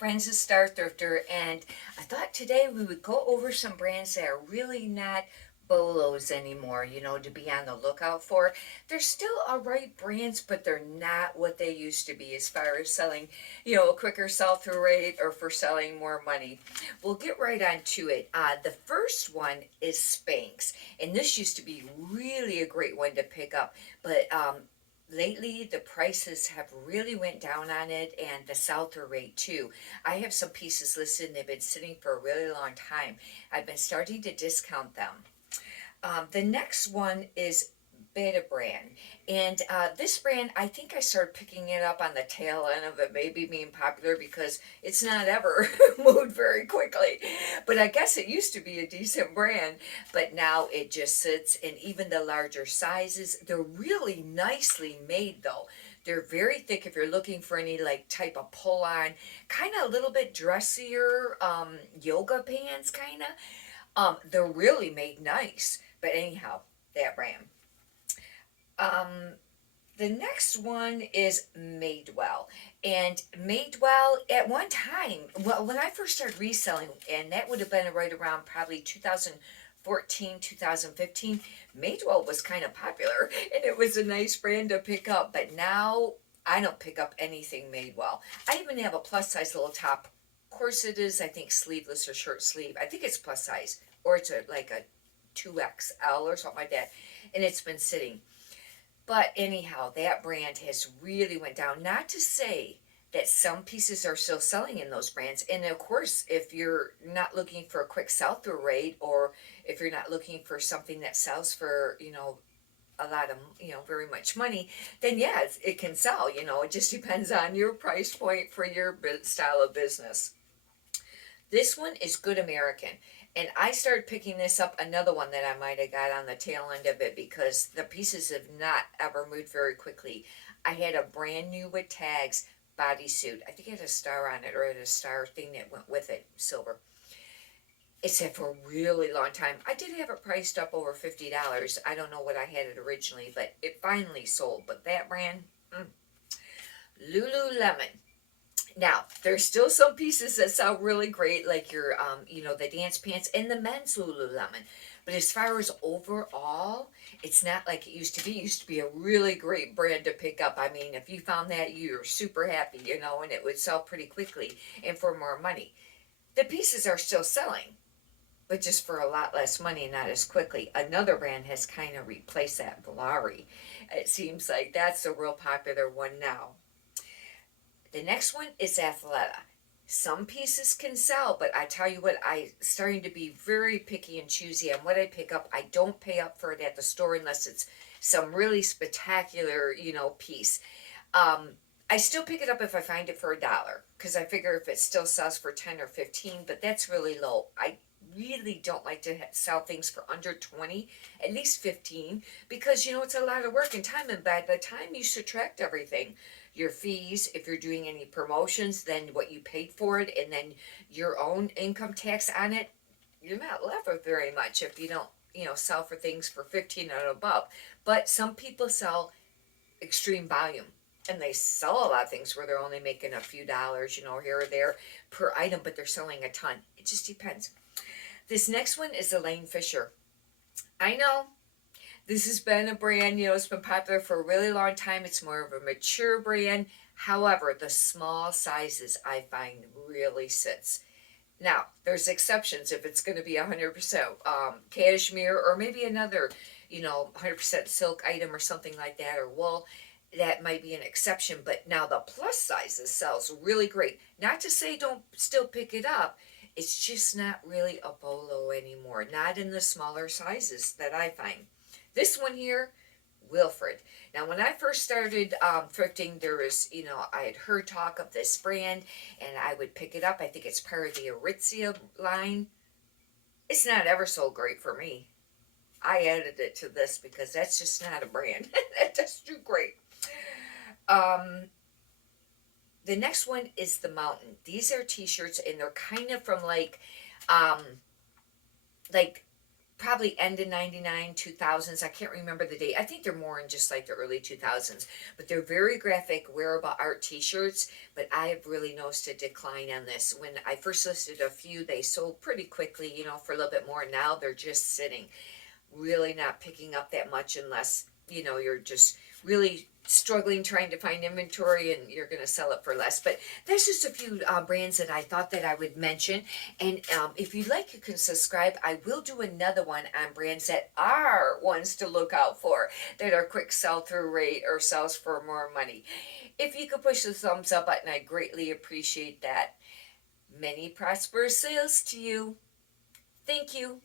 friends a Star Thrifter, and I thought today we would go over some brands that are really not Bolos anymore, to be on the lookout for. They're still alright brands, but they're not what they used to be as far as selling, a quicker sell-through rate or for selling more money. We'll get right on to it. The first one is Spanx, and this used to be really a great one to pick up, but lately the prices have really went down on it and the sell-through rate too. I have some pieces listed and they've been sitting for a really long time. I've been starting to discount them. The next one is Beta brand, and this brand, I think I started picking it up on the tail end of it maybe being popular because it's not ever moved very quickly. But I guess it used to be a decent brand, but now it just sits. And even the larger sizes, they're really nicely made though. They're very thick if you're looking for any like type of pull on, kind of a little bit dressier yoga pants kind of. They're really made nice. But anyhow, that brand. Um, the next one is Madewell. And Madewell, at one time, well, when I first started reselling, and that would have been right around probably 2014, 2015, Madewell was kind of popular, and it was a nice brand to pick up. But now I don't pick up anything Madewell. I even have a plus size little top. Of course, it is, I think, sleeveless or short sleeve. I think it's plus size, or it's like a 2XL or something like that. And it's been sitting. But anyhow, that brand has really went down. Not to say that some pieces are still selling in those brands. And of course, if you're not looking for a quick sell-through rate, or if you're not looking for something that sells for, a lot of, very much money, then yes, it can sell. It just depends on your price point for your style of business. This one is Good American. And I started picking this up, another one that I might have got on the tail end of it because the pieces have not ever moved very quickly. I had a brand new with tags bodysuit. I think it had a star on it, or it had a star thing that went with it, silver. It's had for a really long time. I did have it priced up over $50. I don't know what I had it originally, but it finally sold. But that brand, Lululemon. Now, there's still some pieces that sell really great, like your, the dance pants and the men's Lululemon. But as far as overall, it's not like it used to be. It used to be a really great brand to pick up. I mean, if you found that, you're super happy, and it would sell pretty quickly and for more money. The pieces are still selling, but just for a lot less money, not as quickly. Another brand has kind of replaced that, Valari. It seems like that's a real popular one now. The next one is Athleta. Some pieces can sell, but I tell you what, I starting to be very picky and choosy on what I pick up. I don't pay up for it at the store unless it's some really spectacular, piece. I still pick it up if I find it for $1, because I figure if it still sells for 10 or 15, but that's really low. I really don't like to sell things for under 20, at least 15, because it's a lot of work and time, and by the time you subtract everything, your fees, if you're doing any promotions, then what you paid for it, and then your own income tax on it, you're not left with very much if you don't, sell for things for 15 and above. But some people sell extreme volume, and they sell a lot of things where they're only making a few dollars, here or there per item, but they're selling a ton. It just depends. This next one is Elaine Fisher. I know this has been a brand, it's been popular for a really long time. It's more of a mature brand. However, the small sizes I find really sits. Now, there's exceptions if it's going to be 100% cashmere, or maybe another, 100% silk item or something like that, or wool. That might be an exception. But now the plus sizes sells really great. Not to say don't still pick it up. It's just not really a bolo anymore. Not in the smaller sizes that I find. This one here, Wilfred. Now, when I first started thrifting, there was, I had heard talk of this brand, and I would pick it up. I think it's part of the Aritzia line. It's not ever so great for me. I added it to this because that's just not a brand. That's too great. The next one is the Mountain. These are t-shirts, and they're kind of from like probably end of 99, 2000s. I can't remember the date. I think they're more in just like the early 2000s, but they're very graphic, wearable art t-shirts. But I have really noticed a decline on this. When I first listed a few, they sold pretty quickly, for a little bit more. Now they're just sitting, really not picking up that much unless, you're just really struggling trying to find inventory and you're going to sell it for less. But there's just a few brands that I thought that I would mention. And if you'd like, you can subscribe. I will do another one on brands that are ones to look out for, that are quick sell-through rate or sells for more money. If you could push the thumbs up button, I greatly appreciate that. Many prosperous sales to you. Thank you.